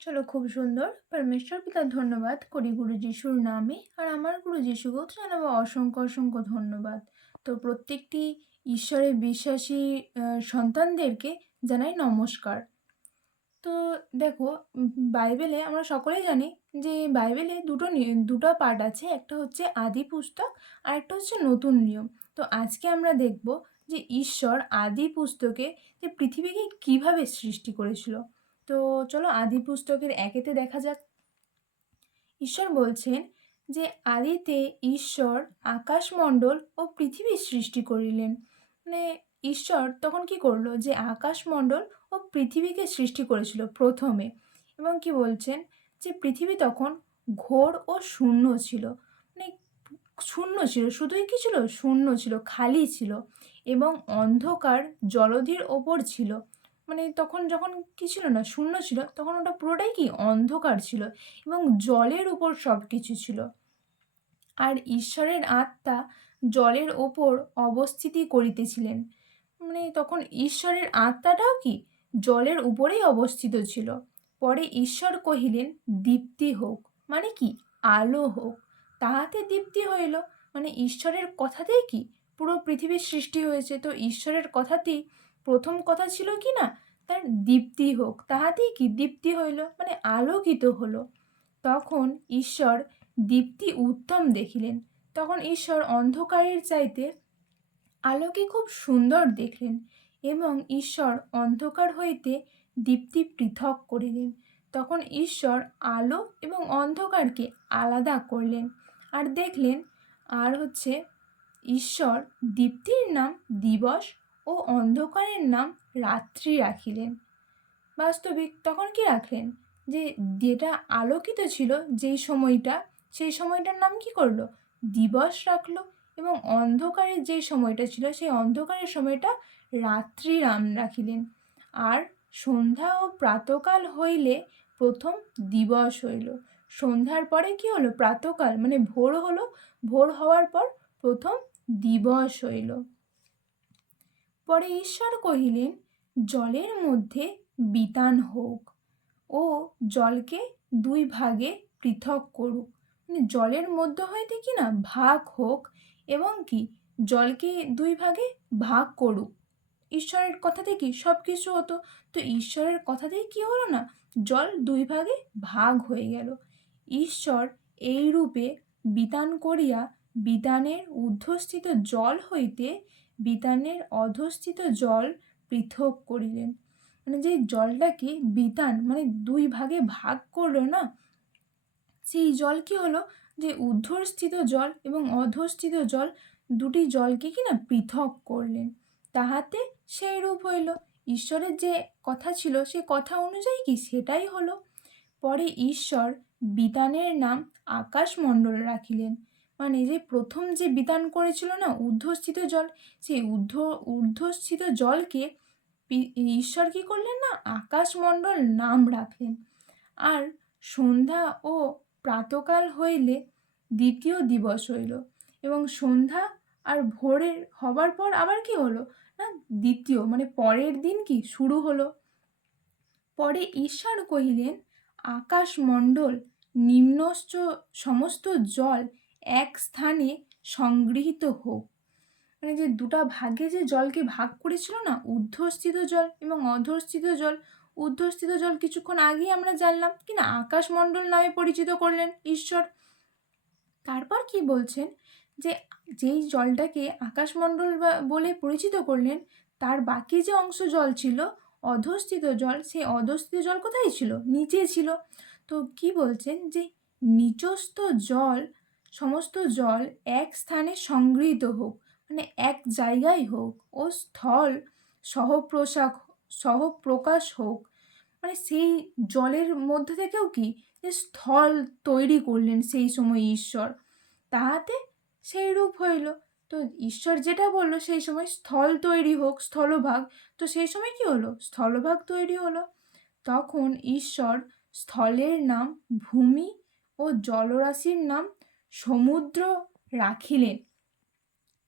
চলো, খুব সুন্দর। পরমেশ্বর পিতার ধন্যবাদ করি গুরু যিশুর নামে। আর আমার গুরু যিশুকেও জানাব অসংখ্য অসংখ্য ধন্যবাদ। তো প্রত্যেকটি ঈশ্বরে বিশ্বাসী সন্তানদেরকে জানাই নমস্কার। তো দেখো, বাইবেলে আমরা সকলেই জানি যে বাইবেলে দুটো দুটো পার্ট আছে। একটা হচ্ছে আদি পুস্তক, আর একটা হচ্ছে নতুন নিয়ম। তো আজকে আমরা দেখব যে ঈশ্বর আদি পুস্তকে যে পৃথিবীকে কীভাবে সৃষ্টি করেছিল। তো চলো আদি পুস্তকের একেতে দেখা যাক। ঈশ্বর বলছেন যে, আদিতে ঈশ্বর, আকাশমণ্ডল ও পৃথিবী সৃষ্টি করিলেন। মানে ঈশ্বর তখন কি করল যে, আকাশমণ্ডল ও পৃথিবীকে সৃষ্টি করেছিল প্রথমে। এবং কি বলছেন যে, পৃথিবী তখন ঘোর ও শূন্য ছিল। মানে শূন্য ছিল, শুধুই কি ছিল? শূন্য ছিল, খালি ছিল এবং অন্ধকার জলধির ওপর ছিল। মানে তখন যখন কি ছিল না, শূন্য ছিল, তখন ওটা পুরোটাই কি অন্ধকার ছিল এবং জলের উপর সব কিছু ছিল। আর ঈশ্বরের আত্মা জলের ওপর অবস্থিতি করিতেছিলেন। মানে তখন ঈশ্বরের আত্মাটাও কি জলের উপরেই অবস্থিত ছিল। পরে ঈশ্বর কহিলেন, দীপ্তি হোক। মানে কি? আলো হোক। তাহাতে দীপ্তি হইল। মানে ঈশ্বরের কথাতেই কি পুরো পৃথিবীর সৃষ্টি হয়েছে। তো ঈশ্বরের কথাতেই প্রথম কথা ছিল কি না? তার দীপ্তি হোক, তাহাতেই কি দীপ্তি হইল মানে আলোকিত হলো। তখন ঈশ্বর দীপ্তি উত্তম দেখিলেন। তখন ঈশ্বর অন্ধকারের চাইতে আলোকে খুব সুন্দর দেখলেন এবং ঈশ্বর অন্ধকার হইতে দীপ্তি পৃথক করিলেন। তখন ঈশ্বর আলো এবং অন্ধকারকে আলাদা করলেন আর দেখলেন আর হচ্ছে ঈশ্বর দীপ্তির নাম দিবস ও অন্ধকারের নাম রাত্রি রাখিলেন। বাস্তবিক তখন কি রাখলেন? যে যেটা আলোকিত ছিল যেই সময়টা, সেই সময়টার নাম কি করল? দিবস রাখল এবং অন্ধকারের যে সময়টা ছিল, সেই অন্ধকারের সময়টা রাত্রি নাম রাখিলেন। আর সন্ধ্যা ও প্রাতকাল হইলে প্রথম দিবস হইল। সন্ধ্যার পরে কি হলো? প্রাতকাল মানে ভোর হলো। ভোর হওয়ার পর প্রথম দিবস হইল। পরে ঈশ্বর কহিলেন, জলের মধ্যে বিতান হোক ও জলকে দুই ভাগে পৃথক করুক। মানে জলের মধ্যে হইতে কি না ভাগ হোক এবং কি জলকে দুই ভাগে ভাগ করুক। ঈশ্বরের কথাতে কি সব কিছু হতো? তো ঈশ্বরের কথাতেই কি হলো না? জল দুই ভাগে ভাগ হয়ে গেল। ঈশ্বর এই রূপে বিতান করিয়া বিতানের ঊর্ধ্বস্থিত জল হইতে বিতানের অধস্থিত জল পৃথক করিলেন। মানে যে জলটাকে বিতান মানে দুই ভাগে ভাগ করল না, সেই জল কি হলো? যে ঊর্ধ্বস্থিত জল এবং অধস্থিত জল দুটি জলকে কি না পৃথক করলেন। তাহাতে সেই রূপ হইল। ঈশ্বরের যে কথা ছিল, সে কথা অনুযায়ী কি সেটাই হলো? পরে ঈশ্বর বিতানের নাম আকাশমণ্ডল রাখিলেন। মানে যে প্রথম যে বিতান করেছিল না ঊর্ধ্বস্থিত জল, সেই ঊর্ধ্ব, ঊর্ধ্বস্থিত জলকে ঈশ্বর কী করলেন না? আকাশমণ্ডল নাম রাখলেন। আর সন্ধ্যা ও প্রাতকাল হইলে দ্বিতীয় দিবস হইল এবং সন্ধ্যা আর ভোরের হবার পর আবার কি হলো? না, দ্বিতীয় মানে পরের দিন কি শুরু হলো? পরে ঈশ্বর কহিলেন, আকাশমণ্ডল নিম্নশ্চ সমস্ত জল এক স্থানে সংগৃহীত হোক। মানে যে দুটা ভাগে যে জলকে ভাগ করেছিল না, ঊর্ধ্বস্থিত জল এবং অধস্থিত জল, ঊর্ধ্বস্থিত জল কিছুক্ষণ আগেই আমরা জানলাম কি না আকাশমণ্ডল নামে পরিচিত করলেন ঈশ্বর। তারপর কি বলছেন? যে যেই জলটাকে আকাশমণ্ডল বলে পরিচিত করলেন, তার বাকি যে অংশ জল ছিল, অধস্থিত জল, সেই অধস্থিত জল কোথায় ছিল? নিচে ছিল। তো কি বলছেন? যে নিচস্থ জল সমস্ত জল এক স্থানে সংগৃহীত হোক মানে এক জায়গায় হোক ও স্থল সহপ্রসাক, সহপ্রকাশ হোক মানে সেই জলের মধ্যে থেকেও কি যে স্থল তৈরি করলেন সেই সময় ঈশ্বর, তাহাতে সেই রূপ হইল। তো ঈশ্বর যেটা বলল সেই সময় স্থল তৈরি হোক, স্থলভাগ, তো সেই সময় কি হলো? স্থলভাগ তৈরি হলো। তখন ঈশ্বর স্থলের নাম ভূমি ও জলরাশির নাম সমুদ্র রাখিলেন।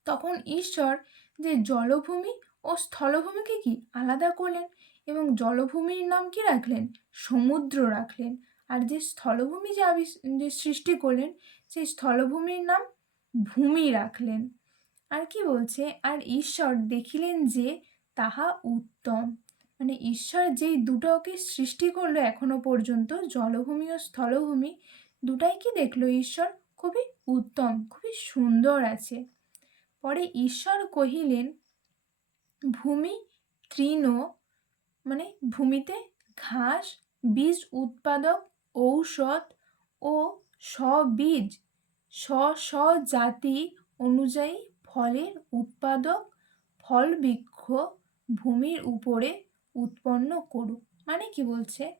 তখন ঈশ্বর যে জলভূমি ও স্থলভূমিকে কি আলাদা করলেন এবং জলভূমির নাম কি রাখলেন? সমুদ্র রাখলেন। আর যে স্থলভূমি যে আবিষ যে সৃষ্টি করলেন, সেই স্থলভূমির নাম ভূমি রাখলেন। আর কি বলছে? আর ঈশ্বর দেখিলেন যে তাহা উত্তম। মানে ঈশ্বর যেই দুটোকে সৃষ্টি করল এখনও পর্যন্ত, জলভূমি ও স্থলভূমি, দুটাই কি দেখল ঈশ্বর? খুবই উত্তম, খুবই সুন্দর আছে। পরে ঈশ্বর কহিলেন, ভূমি, তৃণ মানে ভূমিতে ঘাস, বীজ উৎপাদক, ঔষধ ও স্ববীজ স্ব জাতি অনুযায়ী ফলের উৎপাদক, ফল বৃক্ষ ভূমির উপরে উৎপন্ন করুক। মানে কি বলছে?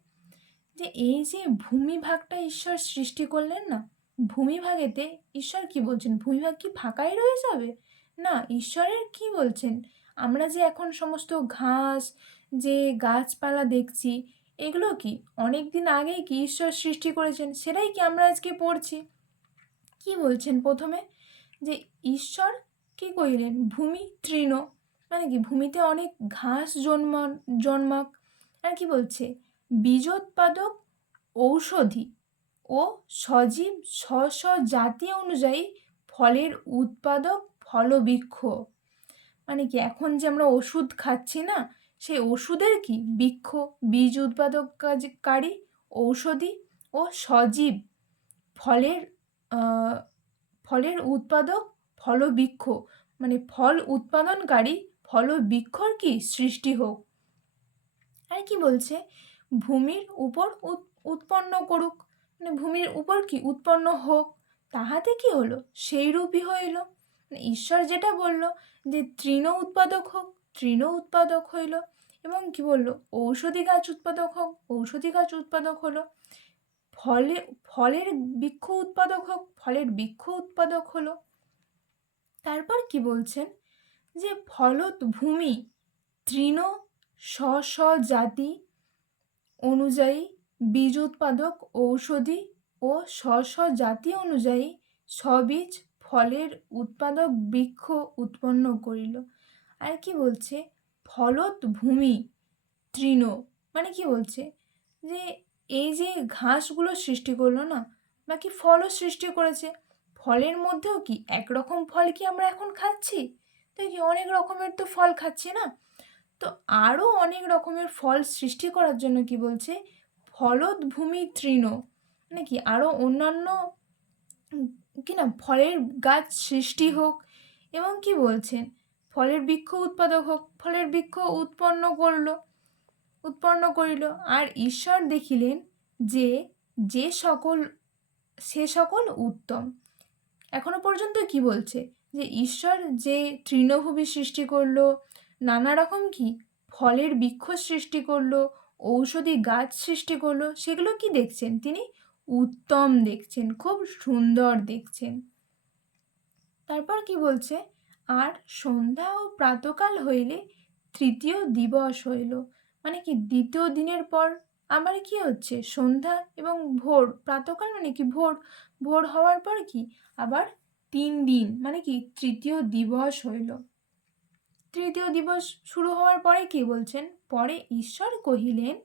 যে এই যে ভূমিভাগটা ঈশ্বর সৃষ্টি করলেন না ভূমিভাগেতে ঈশ্বর কি বলছেন? ভূমিভাগ কি ফাঁকাই রয়ে যাবে? না, ঈশ্বরের কি বলছেন? আমরা যে এখন সমস্ত ঘাস, যে গাছপালা দেখছি, এগুলো কি অনেক দিন আগেই কি ঈশ্বর সৃষ্টি করেছেন? সেটাই কি আমরা আজকে পড়ছি? কি বলছেন প্রথমে? যে ঈশ্বর কি কইলেন ভূমি তৃণ মানে কি ভূমিতে অনেক ঘাস জন্মা জন্মাক। আর কি বলছে? বীজোৎপাদক ঔষধি। ও সজীব স্ব স্ব জাতি অনুযায়ী ফলের উৎপাদক ফলবৃক্ষ। মানে কি, এখন যে আমরা ওষুধ খাচ্ছি না, সেই ওষুধের কি? বৃক্ষ, বীজ উৎপাদক কাজকারী, ঔষধি ও সজীব ফলের ফলের উৎপাদক ফলবৃক্ষ। মানে ফল উৎপাদনকারী ফলবৃক্ষর কি সৃষ্টি হোক? আর কি বলছে? ভূমির উপর উৎপন্ন করুক। মানে ভূমির উপর কি উৎপন্ন হোক, তাহাতে কি হলো? সেই রূপই হইল। মানে ঈশ্বর যেটা বলল যে তৃণ উৎপাদক হোক, তৃণ উৎপাদক হইল। এবং কি বলল? ঔষধি গাছ উৎপাদক হোক, ঔষধি গাছ উৎপাদক হলো। ফলে, ফলের বৃক্ষ উৎপাদক হোক, ফলের বৃক্ষ উৎপাদক হলো। তারপর কি বলছেন? যে ফলত ভূমি তৃণ স্ব স্ব জাতি অনুযায়ী বীজ উৎপাদক ঔষধি ও স্ব স্ব জাতি অনুযায়ী সবীজ ফলের উৎপাদক বৃক্ষ উৎপন্ন করিল। আর কি বলছে? ফলত ভূমি তৃণ। মানে কি বলছে? যে এই যে ঘাসগুলো সৃষ্টি করল না, বা কি ফলও সৃষ্টি করেছে, ফলের মধ্যেও কি একরকম ফল কি আমরা এখন খাচ্ছি? তো কি অনেক রকমের তো ফল খাচ্ছি না? তো আরও অনেক রকমের ফল সৃষ্টি করার জন্য কি বলছে? ফলত ভূমি তৃণ। মানে কি আরও অন্যান্য কি না, ফলের গাছ সৃষ্টি হোক এবং কি বলছেন, ফলের বৃক্ষ উৎপাদক হোক, ফলের বৃক্ষ উৎপন্ন করল, উৎপন্ন করিল। আর ঈশ্বর দেখিলেন যে যে সকল, সে সকল উত্তম। এখনও পর্যন্ত কি বলছে? যে ঈশ্বর যে তৃণভূমি সৃষ্টি করল, নানা রকম কি, ফলের বৃক্ষ সৃষ্টি করল ঔষধি গাছ সৃষ্টি করল, সেগুলো কি দেখছেন তিনি? উত্তম দেখছেন, খুব সুন্দর দেখছেন। তারপর কি বলছে? আর সন্ধ্যা ও প্রাতকাল হইলে তৃতীয় দিবস হইল। মানে কি দ্বিতীয় দিনের পর? আবার কি হচ্ছে? সন্ধ্যা এবং ভোর, প্রাতকাল মানে কি ভোর? ভোর হওয়ার পর কি? আবার তিন দিন মানে কি তৃতীয় দিবস হইল। তৃতীয় দিবস শুরু হওয়ার পরে কি বলছেন? পরে ঈশ্বর কহিলেন,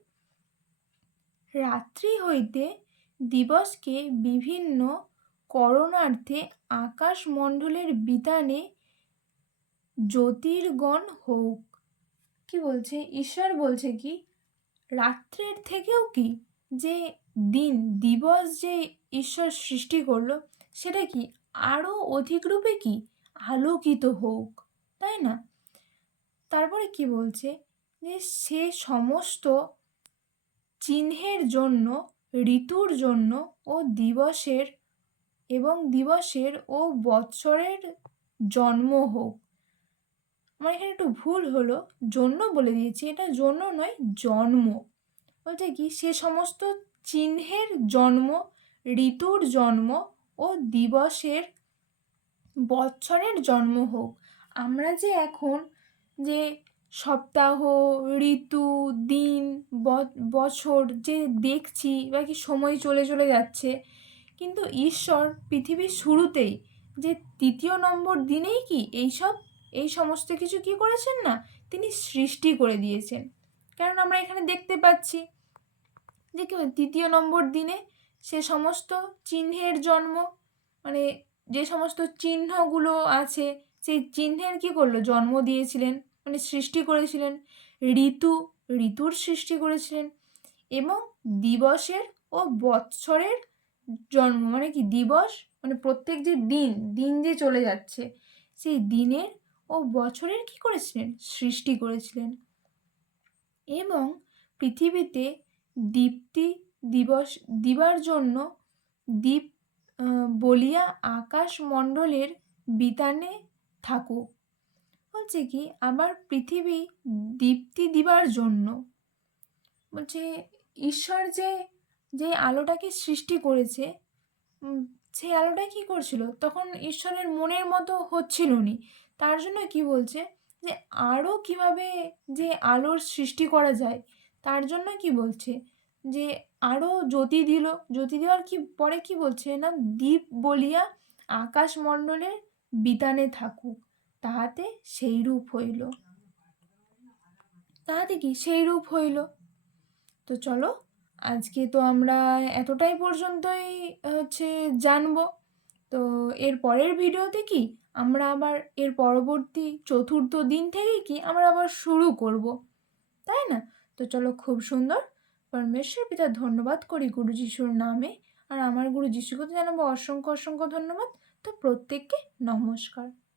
রাত্রি হইতে দিবসকে বিভিন্ন করণার্থে আকাশমণ্ডলের বিতানে জ্যোতির্গণ হোক। কি বলছে? ঈশ্বর বলছে কি, রাত্রের থেকেও কি যে দিন, দিবস যে ঈশ্বর সৃষ্টি করল, সেটা কি আরও অধিক রূপে কি আলোকিত হোক? তাই না? তারপরে কি বলছে? যে সে সমস্ত চিহ্নের জন্য, ঋতুর জন্য ও দিবসের এবং দিবসের ও বৎসরের জন্ম হোক। আমার এখানে একটু ভুল হলো। জন্য বলে দিয়েছি। এটা জন্য নয়, জন্ম। বলছে কি? সে সমস্ত চিহ্নের জন্ম, ঋতুর জন্ম ও দিবসের বৎসরের জন্ম হোক। আমরা যে এখন যে সপ্তাহ, ঋতু, দিন বছর যে দেখছি বা কি সময় চলে চলে যাচ্ছে, কিন্তু ঈশ্বর পৃথিবীর শুরুতেই যে তৃতীয় নম্বর দিনেই কি এইসব, এই সমস্ত কিছু কি করেছেন না? তিনি সৃষ্টি করে দিয়েছেন। কারণ আমরা এখানে দেখতে পাচ্ছি যে কি তৃতীয় নম্বর দিনে সে সমস্ত চিহ্নের জন্ম মানে যে সমস্ত চিহ্নগুলো আছে, সেই চিহ্নের কী করল? জন্ম দিয়েছিলেন। মানে সৃষ্টি করেছিলেন, ঋতু, ঋতুর সৃষ্টি করেছিলেন এবং দিবসের ও বৎসরের জন্ম মানে কি দিবস মানে প্রত্যেক যে দিন দিন যে চলে যাচ্ছে, সেই দিনের ও বছরের কি করেছিলেন? সৃষ্টি করেছিলেন। এবং পৃথিবীতে দীপ্তি দিবস, দিবার জন্য দীপ বলিয়া আকাশমণ্ডলের বিতানে থাকুক। বলছে কি আবার পৃথিবী দীপ্তি দিবার জন্য। বলছে, ঈশ্বর যে যে আলোটাকে সৃষ্টি করেছে সেই আলোটা কি করছিল? তখন ঈশ্বরের মনের মতো হচ্ছিল নি তার জন্য কি বলছে, যে আরও কীভাবে যে আলোর সৃষ্টি করা যায়, তার জন্য কি বলছে, যে আরও জ্যোতি দিল। জ্যোতি দেওয়ার কি, পরে কি বলছে না দ্বীপ বলিয়া আকাশমণ্ডলের বিতানে থাকুক। তাহাতে সেই রূপ হইল। তাহাতে কি? সেই রূপ হইল। তো চলো, আজকে তো আমরা এতটাই পর্যন্তই হচ্ছে জানব। তো এর পরের ভিডিওতে কি? আমরা আবার এর পরবর্তী চতুর্থ দিন থেকে কি আমরা আবার শুরু করব। তাই না? তো চলো, খুব সুন্দর। পরমেশ্বর পিতা ধন্যবাদ করি গুরু যিশুর নামে। আর আমার গুরু যিশুকে তো জানাব অসংখ্য অসংখ্য ধন্যবাদ। তো প্রত্যেককে নমস্কার।